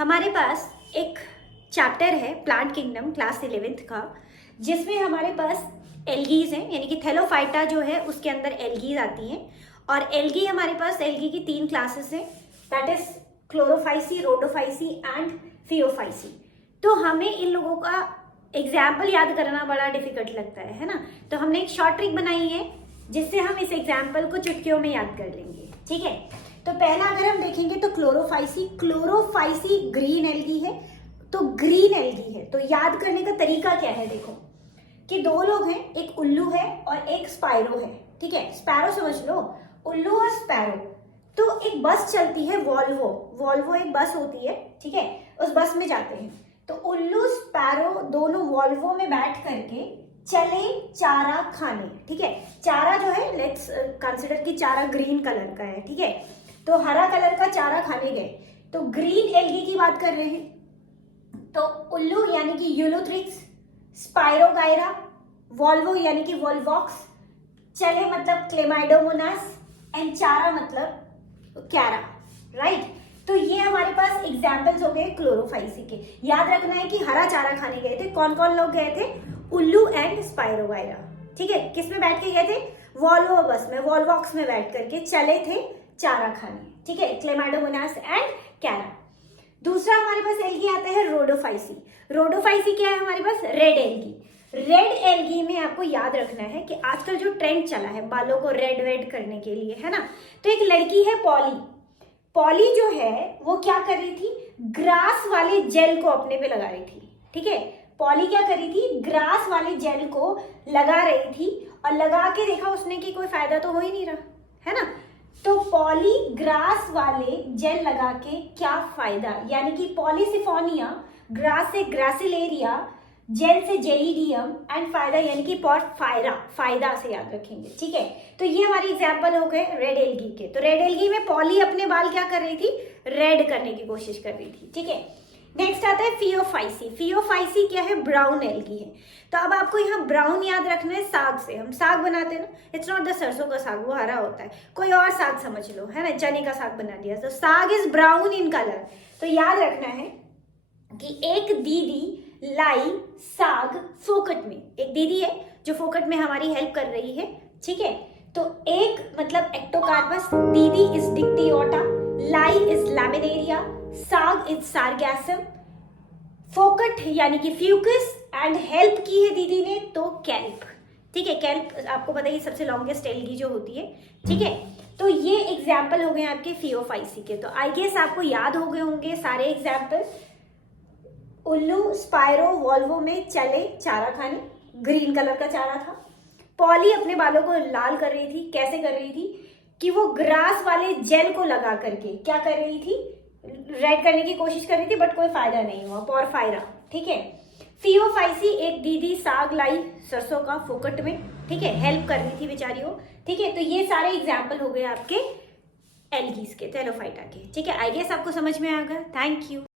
हमारे पास एक चैप्टर है प्लांट किंगडम क्लास 11th का, जिसमें हमारे पास एल्गीज हैं, यानी कि थैलोफाइटा जो है उसके अंदर एल्गीज आती हैं। और एल्गी हमारे पास एल्गी की 3 क्लासेस हैं, that is Chlorophyceae, Rhodophyceae and Phaeophyceae. तो हमें इन लोगों का एग्जाम्पल याद करना बड़ा डिफिकल्ट लगता है ना। तो हमने एक शॉर्ट ट्रिक बनाई है जिससे हम इस एग्जाम्पल को चुटकियों में याद कर लेंगे, ठीक है। तो पहला अगर हम देखेंगे तो क्लोरोफाइसी ग्रीन एल्गी है, तो ग्रीन एल्गी है। तो याद करने का तरीका क्या है, देखो कि 2 लोग हैं, एक उल्लू है और एक स्पायरो है, ठीक है। स्पैरो समझ लो, उल्लू और स्पैरो। तो एक बस चलती है, वॉल्वो एक बस होती है, ठीक है। उस बस में जाते हैं, तो उल्लू स्पैरो दोनों वॉल्वो में बैठ करके चले चारा खाने, ठीक है। चारा जो है, लेट्स कंसिडर कि चारा ग्रीन कलर का है, ठीक है। तो हरा कलर का चारा खाने गए, तो ग्रीन एल्गी की बात कर रहे हैं। तो उल्लू यानी कि यूलोथ्रिक्स, स्पायरोगायरा, वॉल्वो यानी कि वोल्वॉक्स, चले मतलब क्लेमाइडोमोनास एंड चारा मतलब कैरा, राइट। तो ये हमारे पास एग्जाम्पल्स हो गए क्लोरोफाइसी के। याद रखना है कि हरा चारा खाने गए थे, कौन कौन लोग गए थे, उल्लू एंड स्पायरोगायरा, ठीक है। किस में बैठ के गए थे, वॉल्वो बस में, वॉल्वॉक्स में बैठ करके चले थे चारा खाने, ठीक है, क्लेमाइडोमोनास एंड कैरा। दूसरा हमारे पास एल्गी आता है रोडोफाइसी क्या है हमारे पास, रेड एल्गी। रेड एल्गी में आपको याद रखना है कि आजकल जो ट्रेंड चला है बालों को रेड वेड करने के लिए, है ना। तो एक लड़की है पॉली जो है वो क्या कर रही थी, ग्रास वाले जेल को अपने पे लगा रही थी, ठीक है। पॉली क्या कर रही थी, ग्रास वाले जेल को लगा रही थी, और लगा के देखा उसने कि कोई फायदा तो हो ही नहीं रहा, है ना। तो पॉली ग्रास वाले जेल लगा के क्या फायदा, यानी कि पॉलीसिफोनिया, ग्रास से ग्रासिलेरिया, जेल से जेलिडियम एंड फायदा यानी कि पॉरफायरा, फायदा से याद रखेंगे, ठीक है। तो ये हमारे एग्जाम्पल हो गए रेड एल्गी के। तो रेड एल्गी में पॉली अपने बाल क्या कर रही थी, रेड करने की कोशिश कर रही थी, ठीक है। नेक्स्ट आता है फियोफाइसी क्या है, ब्राउन एल्गी है। तो अब आपको यहाँ ब्राउन याद रखना है, साग से हम साग बनाते हैं ना, इट्स नॉट द सरसों का साग, वो हरा होता है, कोई और साग समझ लो, है ना, चने का साग बना दिया। तो साग इज ब्राउन इन कलर। तो याद रखना है कि एक दीदी लाई साग फोकट में, एक दीदी है जो फोकट में हमारी हेल्प कर रही है, ठीक है। तो एक मतलब एक्टोकार्पस, दीदी is Dictyota, lie is laminaria, साग इज सार्गैसम, फोकट यानी कि फ्यूकस एंड हेल्प की है दीदी ने तो कैल्प, ठीक है। कैल्प आपको पता है सबसे लॉन्गेस्ट एल्गी जो होती है, ठीक है। तो ये एग्जाम्पल हो गए आपके फियोफाइसी के। तो आई गेस आपको याद हो गए होंगे सारे एग्जाम्पल। उल्लू स्पायरो वॉल्वो में चले चारा खाने, ग्रीन कलर का चारा था। पॉली अपने बालों को लाल कर रही थी, कैसे कर रही थी कि वो ग्रास वाले जेल को लगा करके क्या कर रही थी, रेड करने की कोशिश कर रही थी, बट कोई फायदा नहीं हुआ, पॉरफायरा, ठीक है। फियोफाइसी एक दीदी साग लाई सरसों का फोकट में, ठीक है, हेल्प कर रही थी बेचारी वो, ठीक है। तो ये सारे एग्जाम्पल हो गए आपके एल्गीज के, थैलोफाइटा के, ठीक है। आई गेस आपको समझ में आ गया। Thank you.